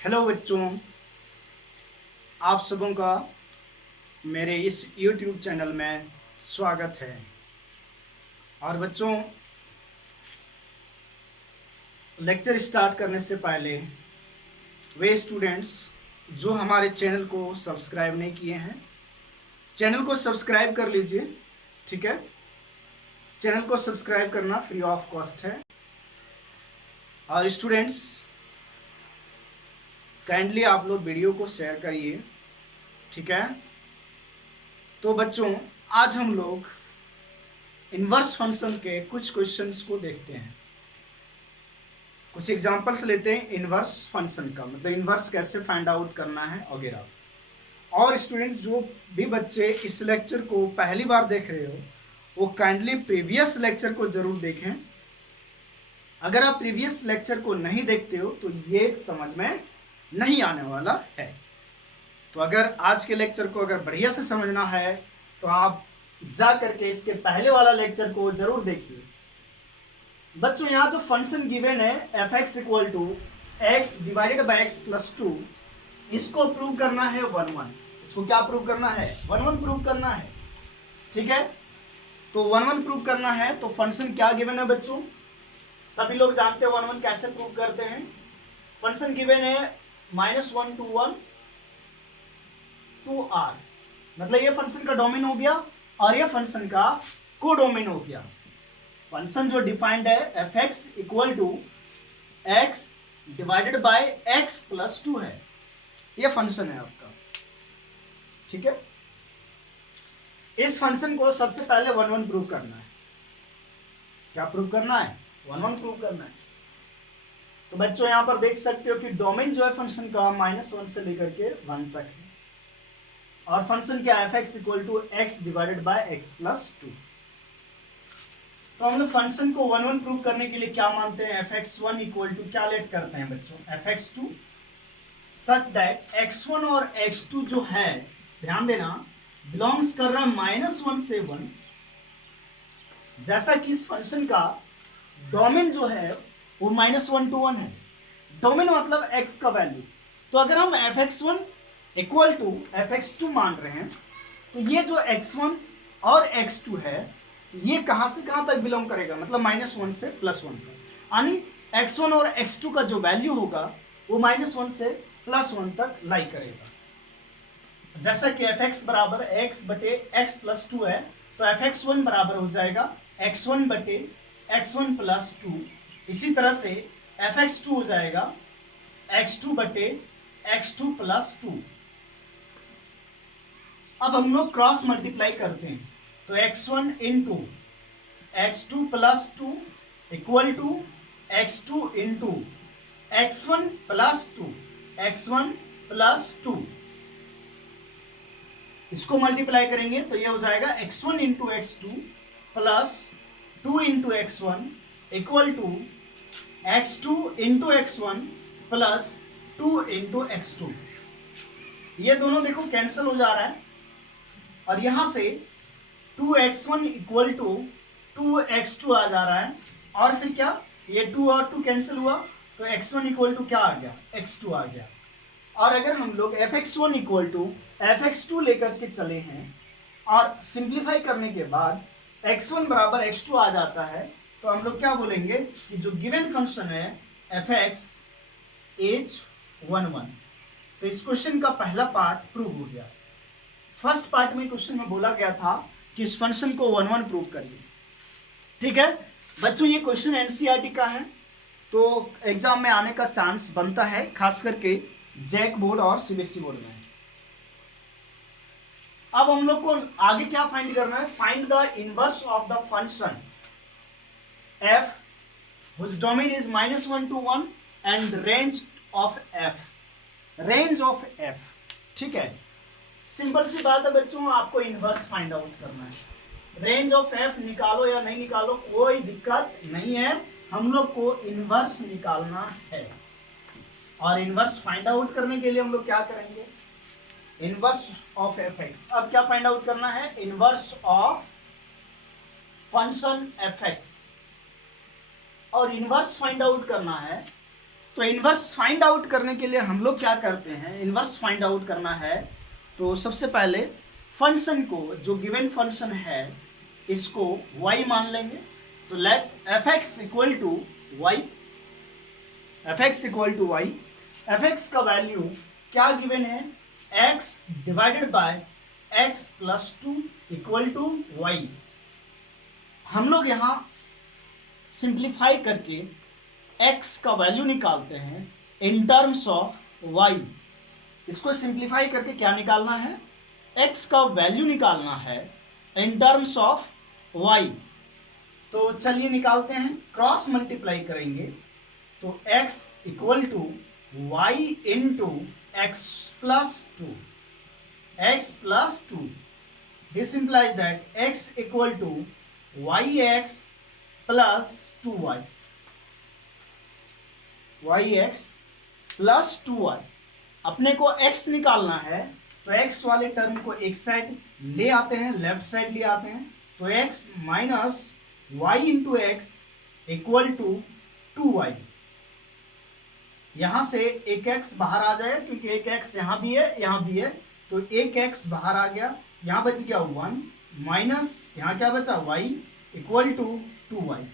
Hello बच्चों, आप सबों का मेरे इस YouTube चैनल में स्वागत है। और बच्चों, लेक्चर स्टार्ट करने से पहले वे स्टूडेंट्स जो हमारे चैनल को सब्सक्राइब नहीं किए हैं, चैनल को सब्सक्राइब कर लीजिए। ठीक है, चैनल को सब्सक्राइब करना फ्री ऑफ कॉस्ट है। और स्टूडेंट्स, काइंडली आप लोग वीडियो को शेयर करिए। ठीक है, तो बच्चों आज हम लोग इनवर्स फंक्शन के कुछ क्वेश्चंस को देखते हैं। कुछ एग्जांपल्स लेते हैं इनवर्स फंक्शन का, मतलब इनवर्स कैसे फाइंड आउट करना है वगैरह। और स्टूडेंट्स जो भी बच्चे इस लेक्चर को पहली बार देख रहे हो वो काइंडली प्रीवियस लेक्चर को जरूर देखें। अगर आप प्रीवियस लेक्चर को नहीं देखते हो तो ये समझ में नहीं आने वाला है। तो अगर आज के लेक्चर को अगर बढ़िया से समझना है तो आप जा करके इसके पहले वाला लेक्चर को जरूर देखिए। बच्चों यहाँ जो फंक्शन गिवन है f x equal to x divided by x plus two, इसको प्रूव करना है 1 1। इसको क्या प्रूव करना है? 1 1 प्रूव करना है। ठीक है, तो 1 1 प्रूव करना है तो फंक्शन क्या गिवन है बच्चों? सभी लोग जानते हैं 1 1 कैसे प्रूव करते हैं। फंक्शन गिवन है -1 to 1 टू आर, मतलब ये फंक्शन का डोमेन हो गया और ये फंक्शन का कोडोमेन हो गया। फंक्शन जो डिफाइंड है f x equal to x divided by x plus two है, ये फंक्शन है आपका। ठीक है, इस फंक्शन को सबसे पहले 1 1 प्रूव करना है। क्या प्रूव करना है? 1 1 प्रूव करना है। तो बच्चों यहां पर देख सकते हो कि डोमेन जो है फंक्शन का -1 से लेकर के 1 तक है और फंक्शन क्या है? F x equal to x divided by x plus two. तो हम लोग फंक्शन को 1 1 प्रूव करने के लिए क्या मानते हैं? F x one equal to क्या लेट करते हैं बच्चों? F x two such that x1 और x2 जो है, ध्यान देना, बिलोंग्स कर रहा है -1 से 1। जैसा कि इस फंक्शन का डोमेन जो है वो -1 to 1 है। डोमेन मतलब x का वैल्यू। तो अगर हम f x one equal to f x two मान रहे हैं तो ये जो x1 और x2 है ये कहां से कहां तक बिलोंग करेगा? मतलब -1 से +1 तक। यानी x1 और x2 का जो वैल्यू होगा वो -1 से +1 तक लाई करेगा। जैसा कि एफ एक्स बराबर x बटे x प्लस टू है तो एफ एक्स वन बराबर हो जाएगा x1 बटे x1 प्लस टू। इसी तरह से एफ एक्स टू हो जाएगा x2 बटे x2 प्लस टू। अब हम लोग क्रॉस मल्टीप्लाई करते हैं तो x1 into x2 plus two equal to x2 into x1 plus two, x1 plus two. इसको मल्टीप्लाई करेंगे तो ये हो जाएगा x1 into x2 plus 2 into x1 equal to x2 into x1 plus 2 into x2। ये दोनों देखो कैंसिल हो जा रहा है और यहां से 2x1 इक्वल टू 2x2 आ जा रहा है और फिर क्या, ये 2 और 2 कैंसिल हुआ तो x1 इक्वल टू क्या आ गया? x2 आ गया। और अगर हम लोग fx1 इक्वल टू fx2 लेकर के चले हैं और सिंप्लीफाई करने के बाद x1 बराबर x2 आ जाता है तो हम लोग क्या बोलेंगे कि जो गिवन फंक्शन है fx इज 1 1। तो इस क्वेश्चन का पहला पार्ट प्रूव हो गया। फर्स्ट पार्ट में क्वेश्चन में बोला गया था कि इस फंक्शन को 1 1 प्रूव करिए। ठीक है बच्चों, ये क्वेश्चन एनसीईआरटी का है तो एग्जाम में आने का चांस बनता है, खास करके जैक बोर्ड और सीबीएसई बोर्ड में। अब हम लोग को आगे क्या फाइंड करना है? Find the inverse of the function f whose domain is -1 to 1 and the range of f, range of f। ठीक है, सिंपल सी बात है बच्चों, आपको इनवर्स फाइंड आउट करना है। रेंज ऑफ f निकालो या नहीं निकालो कोई दिक्कत नहीं है, हम लोग को इनवर्स निकालना है। और इनवर्स फाइंड आउट करने के लिए हम लोग क्या करेंगे? Inverse of F x. अब क्या फाइंड आउट करना है? Inverse of function F x. और इनवर्स फाइंड आउट करना है तो इन्वर्स फाइंड आउट करने के लिए हम लोग क्या करते हैं, इन्वर्स फाइंड आउट करना है तो सबसे पहले फंक्शन को, जो गिवन फंक्शन है इसको y मान लेंगे। तो let fx equal to y, fx equal to y, fx का वैल्यू क्या गिवन है, x divided by x plus 2 equal to y. हम लोग यहाँ सिंप्लीफाई करके x का वैल्यू निकालते हैं इन टर्म्स ऑफ y। इसको सिंप्लीफाई करके क्या निकालना है, x का वैल्यू निकालना है इन टर्म्स ऑफ y। तो चलिए निकालते हैं, क्रॉस मल्टीप्लाई करेंगे तो x equal to y into x plus two, x plus two, this implies that x equal to y x plus two y, y x plus two y. अपने को x निकालना है तो x वाले term को एक साइड ले आते हैं, लेफ्ट साइड ले आते हैं, तो x minus y into x equal to two y. यहां से एक x बाहर आ जाए क्योंकि एक x यहां भी है यहां भी है, तो एक x बाहर आ गया, यहां बच गया 1 माइनस यहां क्या बचा y equal to two y.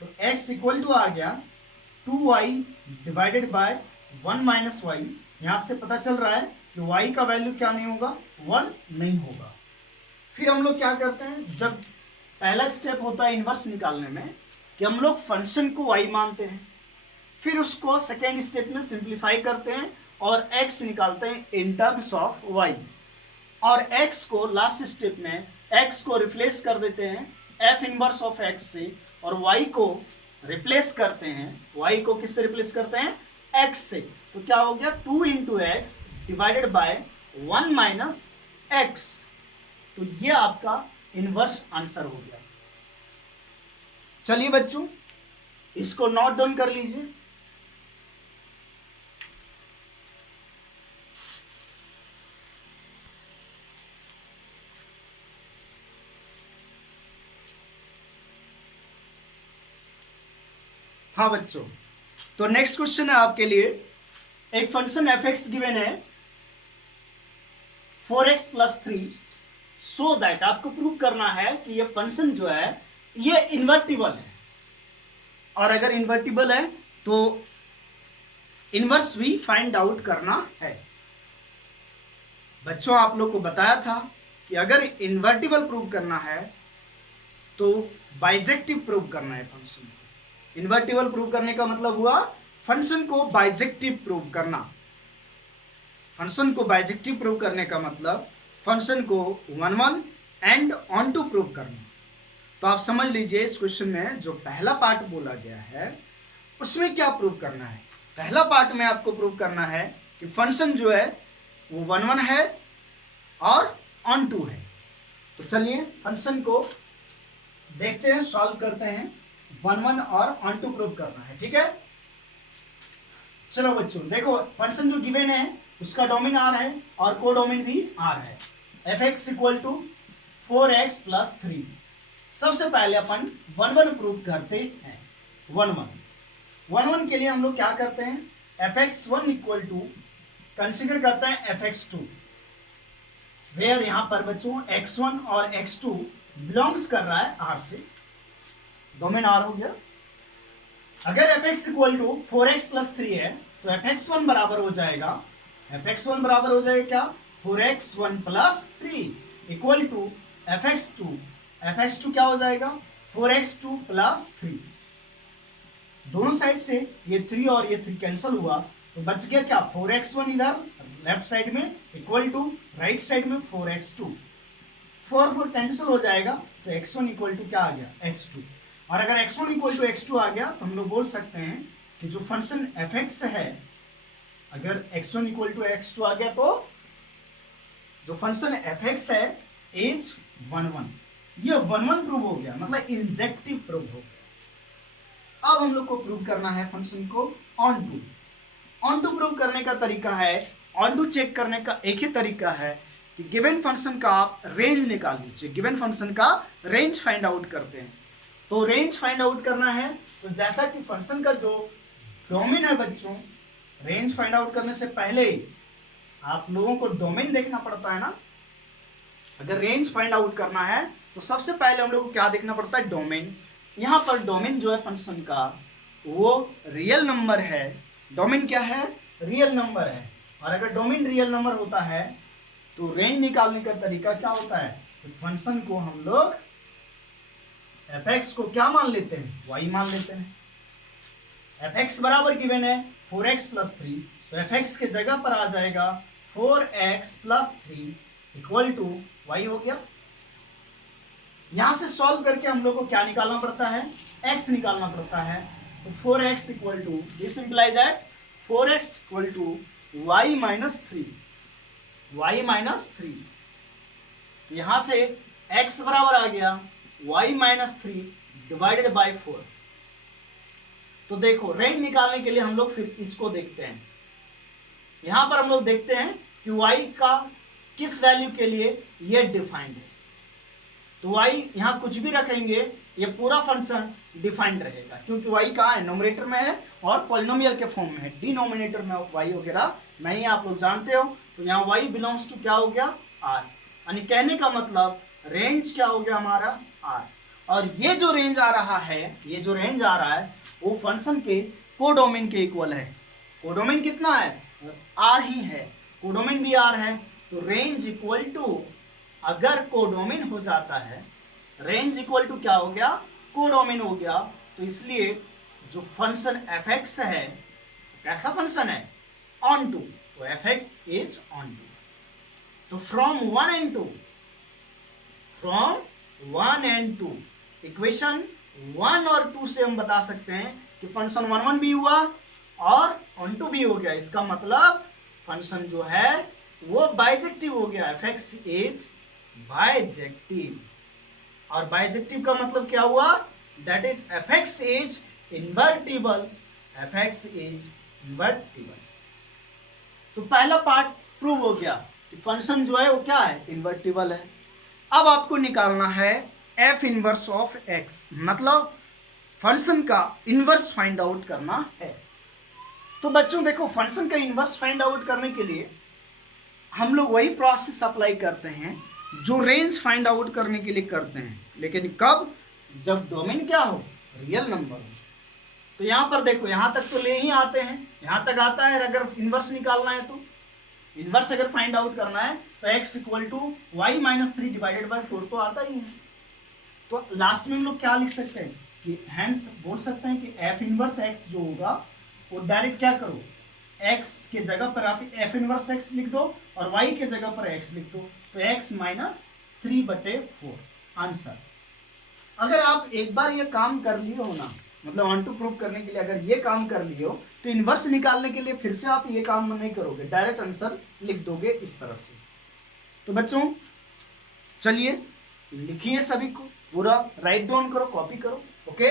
तो x इक्वल टू आ गया 2y divided by 1 minus Y. यहां से पता चल रहा है कि y का वैल्यू क्या नहीं होगा, 1 नहीं होगा। फिर हम लोग क्या करते हैं, जब पहला स्टेप होता है इन्वर्स निकालने में कि हम लोग फंक्शन को y मानते हैं, फिर उसको सेकेंड स्टेप में सिंप्लीफाई करते हैं और x निकालते हैं इन टर्म्स ऑफ y, और x को लास्ट स्टेप में x को रिप्लेस कर देते हैं f इनवर्स ऑफ x से, और y को रिप्लेस करते हैं, y को किससे रिप्लेस करते हैं, x से। तो क्या हो गया 2 into x divided bye 1 minus x. तो ये आपका इनवर्स आंसर हो गया। चलिए बच्चों इसको नोट डाउन कर लीजिए। हाँ बच्चों, तो नेक्स्ट क्वेश्चन है आपके लिए, एक फंक्शन f(x) गिवन है 4x प्लस 3, सो दैट आपको प्रूव करना है कि ये फंक्शन जो है ये इन्वर्टिबल है, और अगर इन्वर्टिबल है तो इनवर्स भी फाइंड आउट करना है। बच्चों आप लोग को बताया था कि अगर इन्वर्टिबल प्रूव करना है तो बाइजेक्टिव प्रूव करना है फंक्शन को। इन्वर्टिबल प्रूव करने का मतलब हुआ फंक्शन को बाइजेक्टिव प्रूव करना। फंक्शन को बाइजेक्टिव प्रूव करने का मतलब फंक्शन को 1 1 एंड ऑन टू प्रूव करना। तो आप समझ लीजिए इस क्वेश्चन में जो पहला पार्ट बोला गया है उसमें क्या प्रूव करना है। पहला पार्ट में आपको प्रूव करना है कि फंक्शन जो है वो 1 1 है और ऑन टू है। तो चलिए फंक्शन को देखते हैं, सॉल्व करते हैं। 1 1 और ऑन टू प्रूव करना है, ठीक है। चलो बच्चों देखो, फंक्शन जो गिवन है उसका डोमेन आर है और को डोमेन भी आर है। f(x) equal to 4x plus 3। सबसे पहले अपन 1 1 प्रूव करते हैं। 1 1 के लिए हम लोग क्या करते हैं, f(x1) इक्वल टू कंसीडर करते हैं f(x2), वेयर यहां पर बच्चों x1 और x2 बिलोंग्स कर रहा है r से, डोमेन r हो गया। अगर f(x) equal to 4x plus 3 है तो f(x1) बराबर हो जाएगा, f(x1) बराबर हो जाएगा क्या, 4x1 plus 3 equal to f(x2), f(x2) क्या हो जाएगा 4x2 प्लस 3। दोनों साइड से ये 3 और ये 3 कैंसिल हुआ तो बच गया क्या, 4x1 इधर लेफ्ट साइड में इक्वल टू राइट साइड में 4x2। 4 कैंसिल हो जाएगा तो x1 इक्वल टू क्या आ गया, x2। और अगर x1 इक्वल टू x2 आ गया तो हम लोग बोल सकते हैं कि जो फंक्शन f(x) है, अगर x1 इक्वल टू x2 आ गया तो जो फंक्शन f(x) है इज 1 1। ये 1 1 प्रूव हो गया, मतलब इंजेक्टिव प्रूव हो गया। अब हम लोग को प्रूव करना है फंक्शन को onto. Onto prove करने का तरीका है, ऑन टू चेक करने का एक ही तरीका है कि गिवन फंक्शन का आप रेंज निकाल लीजिए। गिवन फंक्शन का रेंज फाइंड आउट करते हैं। तो रेंज फाइंड आउट करना है तो जैसा कि फंक्शन का जो डोमेन है बच्चों, रेंज फाइंड आउट करने से पहले आप लोगों को डोमेन देखना पड़ता है ना। अगर रेंज फाइंड आउट करना है तो सबसे पहले हम लोग को क्या देखना पड़ता है, डोमेन। यहां पर डोमेन जो है फंक्शन का वो रियल नंबर है। डोमेन क्या है, रियल नंबर है। और अगर डोमेन रियल नंबर होता है तो रेंज निकालने का तरीका क्या होता है, तो फंक्शन को हम लोग fx को क्या मान लेते हैं, y मान लेते हैं। fx बराबर गिवन है 4x + 3, तो fx के जगह पर आ जाएगा 4x + 3 इक्वल टू y हो गया। यहां से सॉल्व करके हम लोग को क्या निकालना पड़ता है, x निकालना पड़ता है। तो 4x equal to, this imply that 4x equal to y - 3, y - 3। यहां से x बराबर आ गया y - 3 डिवाइडेड बाय 4। तो देखो रेंज निकालने के लिए हम लोग फिर इसको देखते हैं। यहां पर हम लोग देखते हैं कि y का किस वैल्यू के लिए ये डिफाइंड है। तो y यहां कुछ भी रखेंगे ये पूरा फंक्शन डिफाइंड रहेगा, क्योंकि y कहाँ है, नोमिनेटर में है और पॉलिनोमियल के फॉर्म में है। डिनोमिनेटर में y वगैरह नहीं, आप लोग जानते हो। तो यहाँ y बिलोंग्स टू क्या हो गया, r। यानी कहने का मतलब रेंज क्या हो गया हमारा, r। और ये जो रेंज आ रहा है, ये जो रेंज आ रहा है वो फंक्शन के कोडोमेन के इक्वल है। कोडोमेन कितना है, r ही है, कोडोमेन भी r है। तो रेंज इक्वल टू, अगर कोडोमेन हो जाता है, रेंज इक्वल टू क्या हो गया, कोडोमेन हो गया। तो इसलिए जो फंक्शन fx है कैसा फंक्शन है, ऑन टू, तो fx इज ऑन टू। तो from 1 and 2, from 1 and 2 equation 1 और 2 से हम बता सकते हैं कि फंक्शन 1 भी हुआ और ऑन टू भी हो गया। इसका मतलब फंक्शन जो है वो बाइजेक्टिव हो गया, fx इज बाइजेक्टिव। और बाइजेक्टिव का मतलब क्या हुआ, that is fx is invertible, fx is invertible. तो पहला पार्ट प्रूव हो गया कि फंक्शन जो है वो क्या है, इन्वर्टिबल है। अब आपको निकालना है f इनवर्स ऑफ x, मतलब फंक्शन का इनवर्स फाइंड आउट करना है। तो बच्चों देखो, फंक्शन का इनवर्स फाइंड आउट करने के लिए हम लोग वही प्रोसेस अप्लाई करते हैं जो रेंज फाइंड आउट करने के लिए करते हैं, लेकिन कब, जब डोमेन क्या हो, रियल नंबर हो। तो यहां पर देखो, यहां तक तो ले ही आते हैं, यहां तक आता है। अगर इनवर्स निकालना है तो इनवर्स अगर फाइंड आउट करना है तो x equal to y - 3 divided by 4 तो आता ही है। तो लास्ट में हम लोग क्या लिख सकते हैं कि हैंस बोल सकते हैं कि f इनवर्स x जो होगा वो डायरेक्ट क्या करो, x के जगह पर आप f इनवर्स x लिख दो और y के जगह पर x लिख दो। तो x - 3/4 आंसर। अगर आप एक बार ये काम कर लिए हो ना, मतलब ऑन टू प्रूव करने के लिए अगर ये काम कर लिए हो, तो इनवर्स निकालने के लिए फिर से आप ये काम नहीं करोगे, डायरेक्ट आंसर लिख दोगे इस तरह से। तो बच्चों चलिए लिखिए, सभी को पूरा राइट डाउन करो, कॉपी करो, ओके।